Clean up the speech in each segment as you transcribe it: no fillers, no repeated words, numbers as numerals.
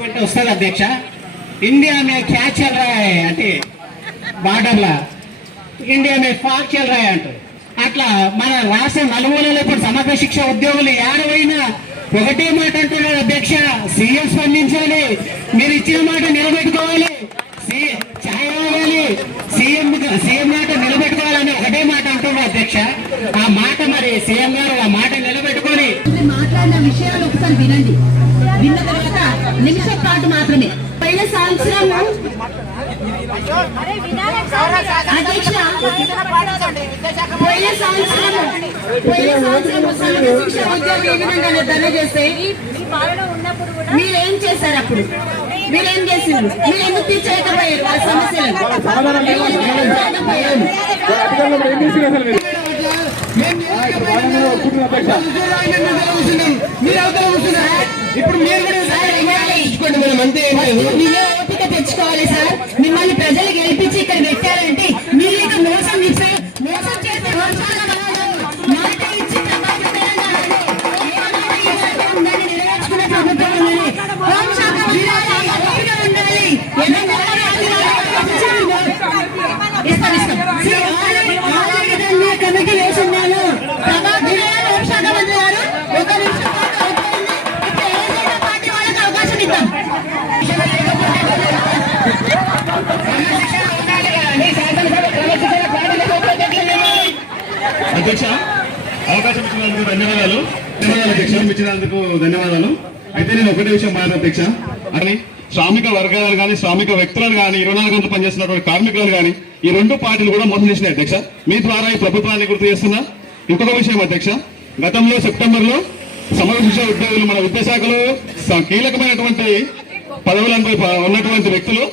వస్తుంది అధ్యక్ష. ఇండియా మే క్యా చల్ రహా హై అంటే బార్డర్లా ఇండియా మే ఫాక్ చల్ రహా హై అంటారు. అట్లా మన రాష్ట్ర నలుమూలలో ఇప్పుడు సమగ్ర శిక్ష ఉద్యోగులు ఏడవైనా ఒకటే మాట అంటున్నారు అధ్యక్ష. సీఎం స్పందించాలి, మీరు ఇచ్చిన మాట నిలబెట్టుకోవాలి, సీఎం మాట నిలబెట్టుకోవాలని ఒకటే మాట అంటున్నారు అధ్యక్ష. ఆ మాట మరి సీఎం గారు ఆ మాట నిలబెట్టుకొని మాట్లాడిన విషయాలు ఒకసారి వినండి. విన్న తర్వాత నిమిషం పాటు మాత్రమే. పోయిన సంవత్సరం ధర్నా చేస్తే మీరేం చేశారు? అప్పుడు మీరేం చేసిండ్రు? మీరు ఎందుకు తీర్చలేకపోయారు ఆ సమస్యలు? ఇప్పుడు మీరే ఓపిక తెచ్చుకోవాలి సార్. మిమ్మల్ని ప్రజలు గెలిపించి ఇక్కడ పెట్టారంటే మీరు ఇక మోసం చేస్తే మాట ఇచ్చి నెరవేర్చుకునే ప్రభుత్వం హోంశాఖ ఉండాలి. కమిటీ వేసున్నాను. హోంశాఖ మంత్రి గారు ఒక నిమిషం పార్టీ వాళ్ళకి అవకాశం ఇద్దాం. అధ్యక్ష, అవకాశం ఇచ్చినందుకు ధన్యవాదాలు. అధ్యక్ష ఇచ్చినందుకు ధన్యవాదాలు. అయితే నేను ఒకటే విషయం మాట్లాడు అధ్యక్ష. అని శ్రామిక వర్గాలను కానీ శ్రామిక వ్యక్తులను కానీ 24 గంటలు పనిచేస్తున్నటువంటి కార్మికులను కానీ ఈ రెండు పార్టీలు కూడా మోసం చేసినాయి అధ్యక్ష. మీ ద్వారా ఈ ప్రభుత్వాన్ని గుర్తు చేస్తున్నా. ఇంకొక విషయం అధ్యక్ష, గతంలో సెప్టెంబర్లో సమగ్ర శిక్ష ఉద్యోగులు మన విద్యాశాఖలో కీలకమైనటువంటి పదవులపై ఉన్నటువంటి వ్యక్తులు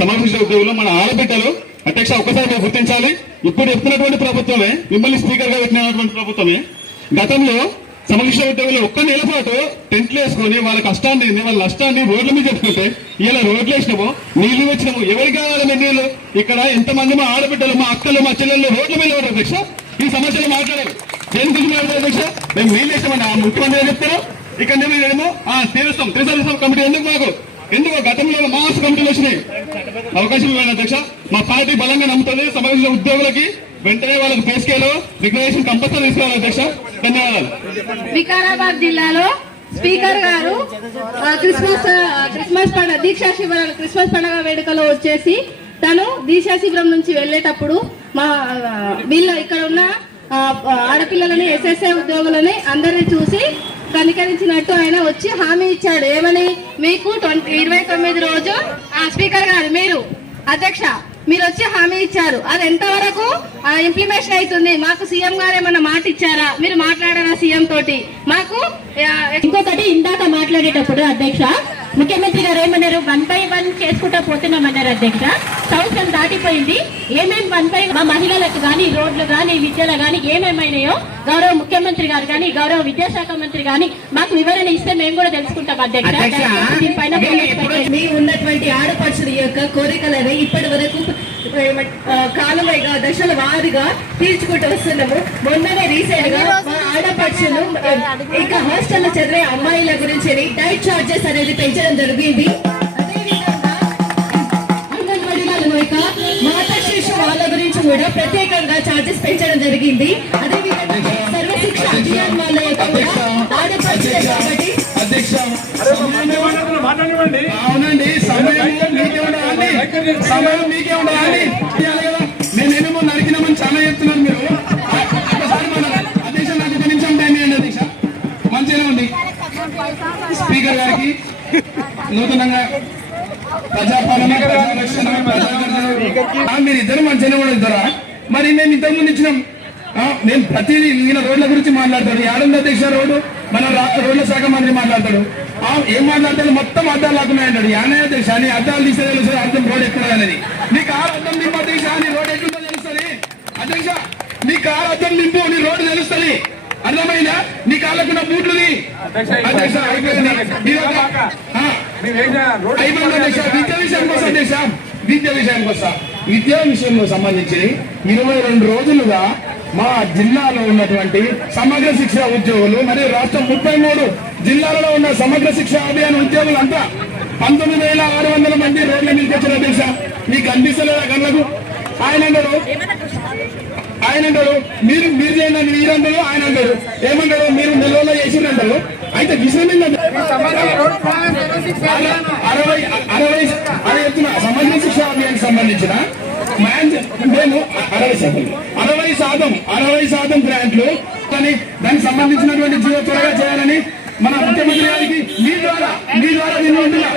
సమగ్ర శిక్ష ఉద్యోగులు మన ఆడబిడ్డలు అధ్యక్ష. ఒక్కసారి మీరు గుర్తించాలి, ఇప్పుడు చెప్తున్నటువంటి ప్రభుత్వమే, మిమ్మల్ని స్పీకర్ గా పెట్టినటువంటి ప్రభుత్వమే గతంలో సమగ్ర ఉద్యోగులు ఒక్క నెల పాటు టెంట్లు వేసుకొని వాళ్ళ కష్టాన్ని వాళ్ళ నష్టాన్ని రోడ్ల మీద చెప్పుకుంటే ఇలా రోడ్లు వేసినాము, నీళ్లు వచ్చినాము. ఎవరికి కావాలి మీ నీళ్లు? ఇక్కడ ఎంతమంది మా ఆడబిడ్డలు, మా అక్కలు, మా చెల్లెళ్ళు రోడ్ల మీద ఉంటారు అధ్యక్ష. ఈ సమస్యలు మాట్లాడారు. దేని గురించి మాట్లాడారు అధ్యక్ష? మేము నీళ్ళు వేసామని ముఖ్యమంత్రి చెప్తారు. ఇక్కడ ఏమో తీరుస్తాం త్రిసర్వీసం కమిటీ ఎందుకు మాకు? ఎందుకు గతంలో మాస్ కమిటీలు వచ్చినాయి? అవకాశం ఇవ్వండి అధ్యక్ష. మా పార్టీ బలంగా నమ్ముతుంది సమగ్ర ఉద్యోగులకి వెంటనే వాళ్ళకి పే స్కేల్ రికగ్నేషన్ కంపల్సరీ తీసుకోవాలి అధ్యక్ష. ధన్యవాదాలు. వికారాబాద్ జిల్లాలో స్పీకర్ గారు క్రిస్మస్ పండుగ దీక్షా శిబిరాలు క్రిస్మస్ పండుగ వేడుకలో వచ్చేసి తను దీక్షా శిబిరం నుంచి వెళ్లేటప్పుడు మా వీళ్ళ ఇక్కడ ఉన్న ఆడపిల్లలని ఎస్ఎస్ఐ ఉద్యోగులని అందరినీ చూసి కనికరించినట్టు ఆయన వచ్చి హామీ ఇచ్చాడు. ఏమని? మీకు 29 రోజు స్పీకర్ గారు మీరు అధ్యక్ష మీరు వచ్చి హామీ ఇచ్చారు. అది ఎంతవరకు ఇంప్లిమెంటేషన్ అవుతుంది? మాకు సీఎం గారు ఏమన్నా మాట ఇచ్చారా? మీరు మాట్లాడారా సీఎం తోటి? మాకు ఇంకొకటి ఇందాక మాట్లాడేటప్పుడు అధ్యక్ష ముఖ్యమంత్రి గారు ఏమన్నారు? 1 by 1 చేసుకుంటా పోతున్నామన్నారు అధ్యక్ష. సంవత్సరం దాటిపోయింది. ఏమేమి 1 by 1 మా మహిళలకు కానీ రోడ్లు కానీ విద్యలు కానీ ఏమేమైనాయో గౌరవ ముఖ్యమంత్రి గారు కానీ గౌరవ విద్యాశాఖ మంత్రి కానీ మాకు వివరణ ఇస్తే మేము కూడా తెలుసుకుంటాం అధ్యక్ష. దీనిపైన ఉన్నటువంటి ఆడపడుచుల యొక్క కోరికలని ఇప్పటి వరకు కాలమైగా దశల వారీగా తీర్చుకుంటూ వస్తున్నాము. మొన్ననే రీసెంట్ గా మా ఆడపడుచులు ఇంకా హాస్టల్లో చదివే అమ్మాయిల గురించి డైట్ చార్జెస్ అనేది పెంచడం జరిగింది. అదేవిధంగా మాతా శిశు వాళ్ళ గురించి కూడా ప్రత్యేకంగా చార్జెస్ పెంచడం జరిగింది. అదేవిధంగా సర్వశిక్ష అభియాన్ వాళ్ళ యొక్క ఆడపడుచులే కాబట్టి అవునండి, సమయం మీకే ఉండాలి. నేనేమో నరికినామని చాలా చెప్తున్నాను. మీరు ఒకసారి మన అధ్యక్ష నాకు 1 నిమిషం టైం ఇవ్వండి అధ్యక్ష. మంచిగా ఉంది. స్పీకర్ గారికి నూతనంగా ప్రజాపాలన ప్రజారక్షణ మీరు ఇద్దరు మంచిగా కూడా ఇద్దరా? మరి మేము ఇంతకుముందు ఇచ్చినాం. నేను ప్రతి ఈయన రోడ్ల గురించి మాట్లాడతాడు. ఏడుంది అధ్యక్ష రోడ్డు? మన రోడ్ల శాఖ మంత్రి మాట్లాడతాడు. ఏం మాట్లాడతాడు? మొత్తం అద్దాలు లాక్కున్నాయంటాడు. యానే అధ్యక్ష నీ అద్దాలు తీస్తే తెలుస్తుంది అర్థం రోడ్ ఎక్కడ అనేది. నీ కారు అద్దం నింపు అధ్యక్ష, నీ రోడ్ ఎట్లుందో తెలుస్తుంది అధ్యక్ష. నీ కారు అద్దం నింపు, నీ రోడ్డు తెలుస్తుంది. అర్థమైందా? నీ కాళ్ళకున్న బూట్లుని అధ్యక్ష అయిపోయింది. విద్య విషయానికి వస్తా అధ్యక్ష. విద్యా విషయంలో సంబంధించి 22 రోజులుగా మా జిల్లాలో ఉన్నటువంటి సమగ్ర శిక్ష ఉద్యోగులు మరియు రాష్ట్రం 33 జిల్లాలలో ఉన్న సమగ్ర శిక్ష అభియాన్ ఉద్యోగులంతా 19,600 మంది రోడ్ల మీదకి వచ్చారు అధ్యక్ష. మీకు అనిపిస్తలేదా కళ్ళకు? ఆయన అంటారు మీరు చేయండి, మీరంటారు. ఆయన అంటారు ఏమంటారు, మీరు నెలలో చేసిందంటారు. అయితే విషయం ఏంటంటే 60 సంబంధించిన శిక్షా అభియానికి సంబంధించిన మేము 60% గ్రాంట్లు కానీ దానికి సంబంధించినటువంటి జీవో త్వరగా చేయాలని మన ముఖ్యమంత్రి గారికి మీ ద్వారా నేను ఉంటున్నా.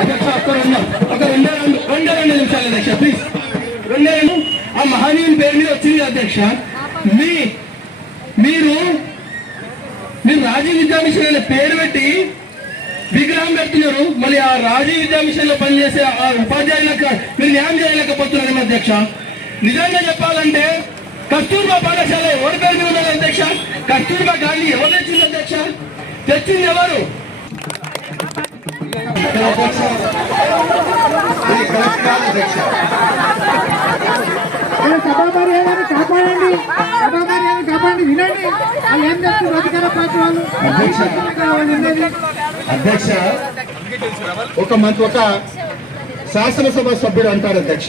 అధ్యక్ష ఒక రెండే నిమిషాలు అధ్యక్ష ప్లీజ్. ఆ మహనీయుని పేరు మీద వచ్చింది అధ్యక్ష. మీరు రాజీవ్ విద్యా మిషన్ అనే పేరు పెట్టి విగ్రహం పెడుతున్నారు. మళ్ళీ ఆ రాజీవ్ విద్యా మిషన్ లో పనిచేసే ఆ ఉపాధ్యాయులకు మీరు న్యాయం చేయలేకపోతున్నారు అధ్యక్ష. నిజంగా చెప్పాలంటే కస్తూర్బా పాఠశాల ఎవరి పేరు మీద ఉన్నది అధ్యక్ష? కస్తూర్బా గాంధీ ఎవరు తెచ్చింది అధ్యక్ష? తెచ్చింది ఎవరు? సభామర్యాదాన్ని కాపాడండి, సభామర్యాదాన్ని కాపాడండి, వినండి. వాళ్ళు ఏం చేస్తారు అధికార పార్టీ వాళ్ళు. అధ్యక్ష ఒక శాసనసభ సభ్యుడు అంటారు అధ్యక్ష,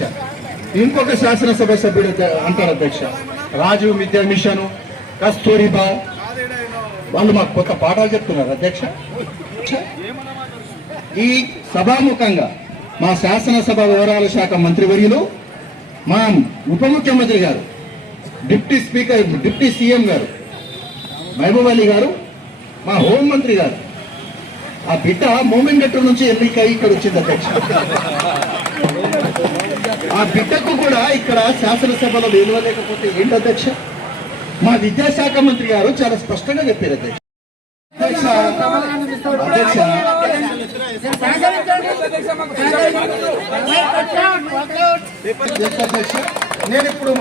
ఇంకొక శాసనసభ సభ్యుడు అంటారు అధ్యక్ష. రాజీవ్ విద్యా మిషన్, కస్తూరిబా వాళ్ళు మాకు కొత్త పాఠాలు చెప్తున్నారు అధ్యక్ష. ఈ సభాముఖంగా మా శాసనసభ వివరాల శాఖ మంత్రివర్యులు, మా ఉప ముఖ్యమంత్రి గారు, డిప్యూటీ సీఎం గారు మహబూబ్ అలీ గారు, మా హోంమంత్రి గారు, ఆ బిడ్డ మోమిన్ గట్టు నుంచి ఎన్నికై ఇక్కడ వచ్చింది అధ్యక్ష. ఆ బిడ్డకు కూడా ఇక్కడ శాసనసభలో విలువలేకపోతే ఏంటి అధ్యక్ష? మా విద్యాశాఖ మంత్రి గారు చాలా స్పష్టంగా చెప్పారు అధ్యక్ష. నేను ఇప్పుడు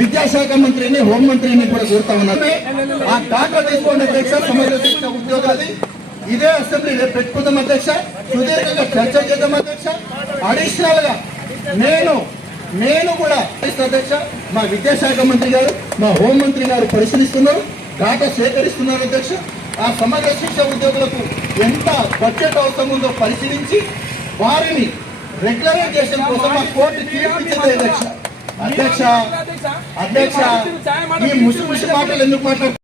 విద్యాశాఖ మంత్రిని, హోంమంత్రిని కూడా కోరుతా ఉన్నాను. ఆ డాక్టర్ తీసుకోండి అధ్యక్ష. సమగ్ర శిక్ష ఉద్యోగులది ఇదే అసెంబ్లీలో పెట్టుకుందాం అధ్యక్ష. సుదీర్ఘంగా చర్చ చేద్దాం అధ్యక్ష. అడిషనల్ గా నేను కూడా అధ్యక్ష మా విద్యాశాఖ మంత్రి గారు, మా హోంమంత్రి గారు పరిశీలిస్తున్నారు, డాటా సేకరిస్తున్నారు అధ్యక్ష. ఆ సమగ్ర శిక్ష ఉద్యోగులకు ఎంత బడ్జెట్ అవసరం ఉందో పరిశీలించి వారిని రెగ్యులరైజేషన్ కోసం ఆ కోర్టు తీర్పిచ్చింది అధ్యక్ష. ఈ ముసి మాటలు ఎందుకు మాట్లాడుతున్నారు?